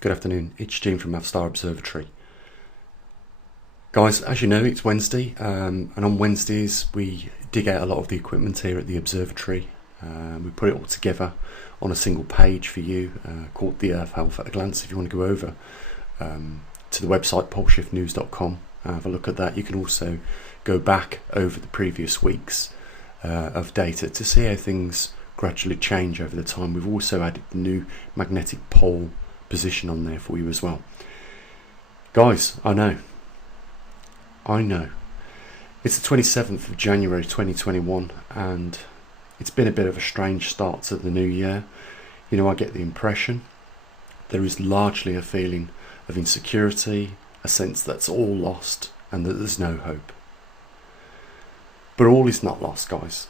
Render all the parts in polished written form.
Good afternoon, it's Gene from maverickstar Observatory. Guys, as you know, it's Wednesday, and on Wednesdays we dig out a lot of the equipment here at the observatory. We put it all together on a single page for you, called the Earth Health at a Glance. If you want to go over to the website poleshiftnews.com, have a look at that. You can also go back over the previous weeks of data to see how things gradually change over the time. We've also added the new magnetic pole position on there for you as well. Guys, I know it's the 27th of January 2021, and it's been a bit of a strange start to the new year. You know, I get the impression there is largely a feeling of insecurity, a sense that's all lost and that there's no hope. But all is not lost, guys.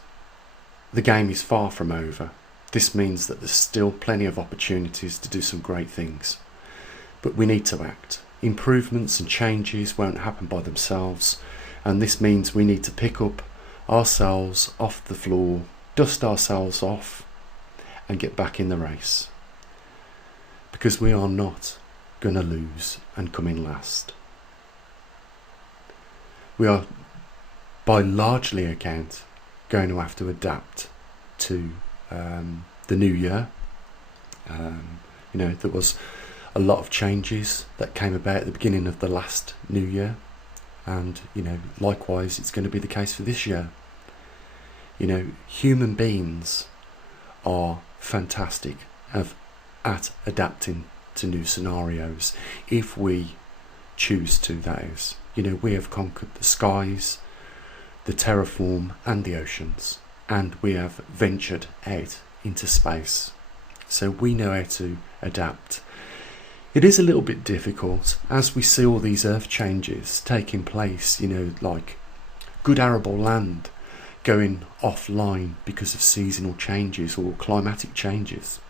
The game is far from over. This means that there's still plenty of opportunities to do some great things. But we need to act. Improvements and changes won't happen by themselves, and this means we need to pick up ourselves off the floor, dust ourselves off, and get back in the race. Because we are not going to lose and come in last. We are, by largely account, going to have to adapt to the new year. There was a lot of changes that came about at the beginning of the last new year, and likewise it's going to be the case for this year. Human beings are fantastic at adapting to new scenarios if we choose to, that is. We have conquered the skies, the terraform and the oceans, and we have ventured out into space, so we know how to adapt. It is a little bit difficult as we see all these earth changes taking place, like good arable land going offline because of seasonal changes or climatic changes,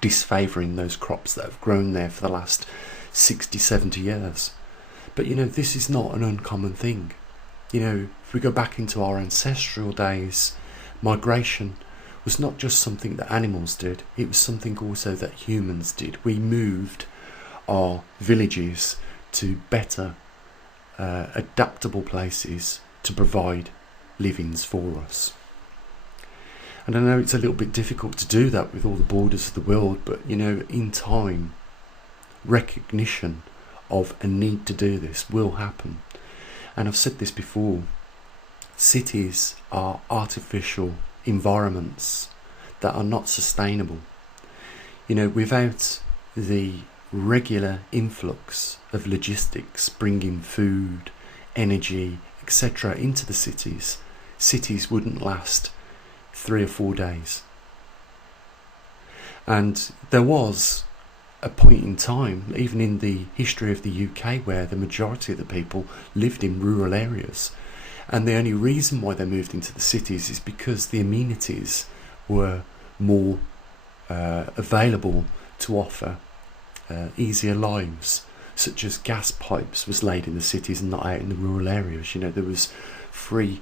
disfavouring those crops that have grown there for the last 60, 70 years. But this is not an uncommon thing. If we go back into our ancestral days, migration was not just something that animals did, it was something also that humans did. We moved our villages to better adaptable places to provide livings for us. And I know it's a little bit difficult to do that with all the borders of the world, but in time, recognition of a need to do this will happen. And I've said this before, cities are artificial environments that are not sustainable. Without the regular influx of logistics bringing food, energy, etc. into the cities wouldn't last 3 or 4 days. And there was a point in time, even in the history of the UK, where the majority of the people lived in rural areas, and the only reason why they moved into the cities is because the amenities were more available to offer easier lives, such as gas pipes was laid in the cities and not out in the rural areas. There was free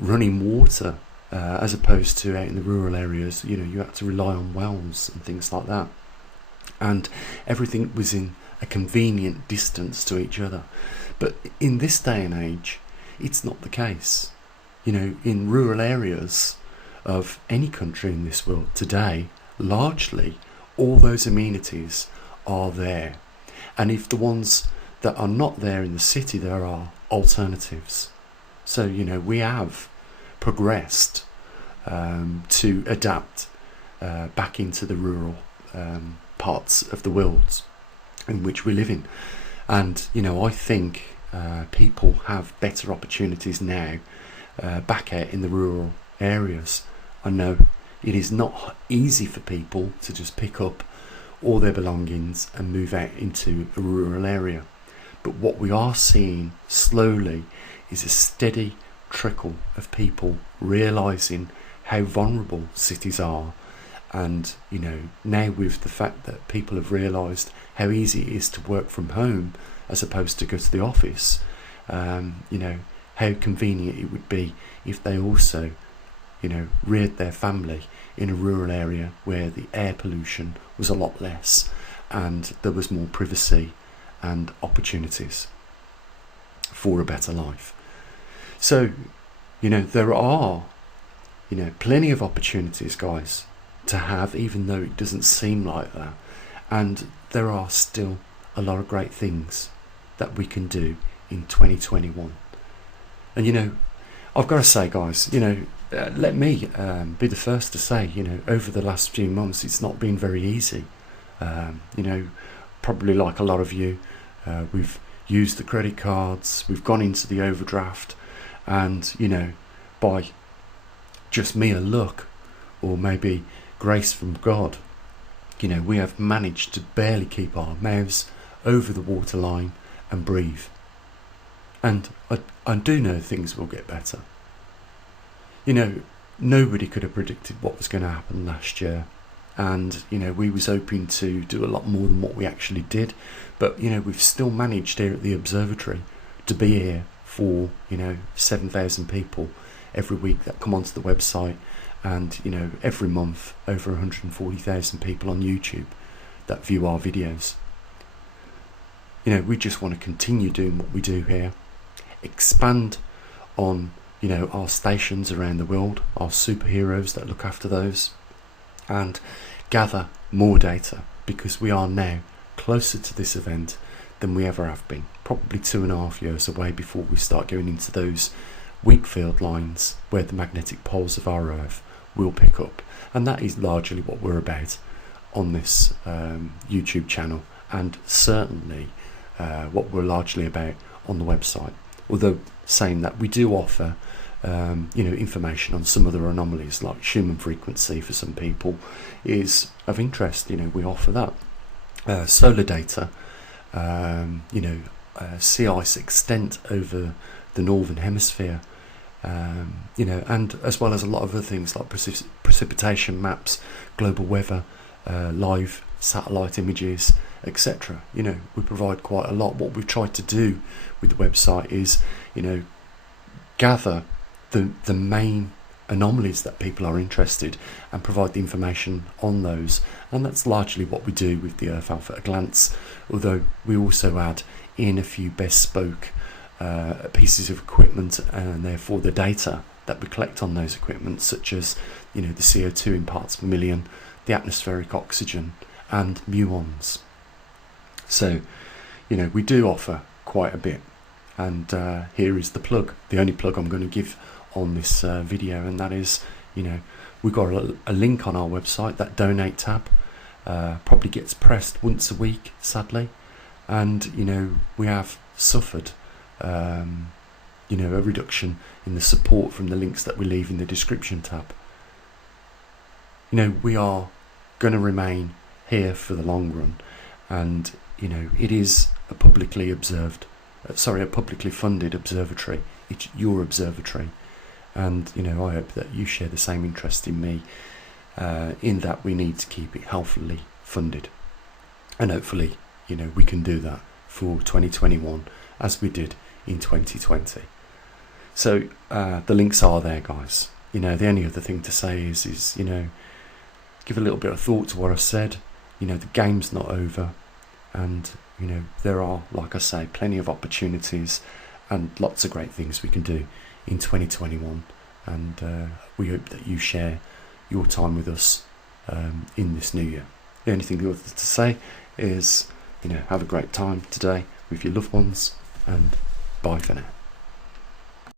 running water as opposed to out in the rural areas. You had to rely on wells and things like that, and everything was in a convenient distance to each other. But in this day and age, it's not the case. In rural areas of any country in this world today, largely all those amenities are there. And if the ones that are not there in the city, there are alternatives. So, we have progressed to adapt back into the rural parts of the world in which we live in. And, I think people have better opportunities now back out in the rural areas. I know it is not easy for people to just pick up all their belongings and move out into a rural area, but what we are seeing slowly is a steady trickle of people realising how vulnerable cities are. And now with the fact that people have realised how easy it is to work from home as opposed to go to the office, how convenient it would be if they also reared their family in a rural area where the air pollution was a lot less, and there was more privacy and opportunities for a better life. So, there are, plenty of opportunities, guys, to have, even though it doesn't seem like that. And there are still a lot of great things that we can do in 2021. And, I've got to say, guys, let me be the first to say, over the last few months, it's not been very easy. Probably like a lot of you, we've used the credit cards, we've gone into the overdraft, and by just mere luck or maybe grace from God, we have managed to barely keep our mouths over the waterline and breathe. And I do know things will get better. Nobody could have predicted what was going to happen last year. And, we was hoping to do a lot more than what we actually did. But, we've still managed here at the observatory to be here for, 7,000 people every week that come onto the website. And, every month, over 140,000 people on YouTube that view our videos. We just want to continue doing what we do here. Expand on, our stations around the world, our superheroes that look after those. And gather more data, because we are now closer to this event than we ever have been. Probably 2.5 years away before we start going into those weak field lines where the magnetic poles of our Earth will pick up. And that is largely what we're about on this YouTube channel, and certainly what we're largely about on the website. Although saying that, we do offer information on some other anomalies, like Schumann frequency for some people is of interest. We offer that. Solar data, sea ice extent over the northern hemisphere, and as well as a lot of other things like precipitation maps, global weather, live satellite images, etc. We provide quite a lot. What we've tried to do with the website is, gather the main anomalies that people are interested and provide the information on those. And that's largely what we do with the Earth Alpha at a glance, although we also add in a few bespoke pieces of equipment, and therefore the data that we collect on those equipment, such as the CO2 in parts per million, the atmospheric oxygen and muons. So we do offer quite a bit, and here is the plug, the only plug I'm going to give on this video, and that is, we've got a link on our website. That donate tab probably gets pressed once a week, sadly, and we have suffered a reduction in the support from the links that we leave in the description tab. We are going to remain here for the long run, and it is a publicly funded observatory. It's your observatory, and I hope that you share the same interest in me, in that we need to keep it healthily funded, and hopefully we can do that for 2021 as we did in 2020. So the links are there, guys. The only other thing to say is give a little bit of thought to what I said. The game's not over, and there are, like I say, plenty of opportunities and lots of great things we can do in 2021, and we hope that you share your time with us in this new year. The only thing to say is have a great time today with your loved ones, and bye for now.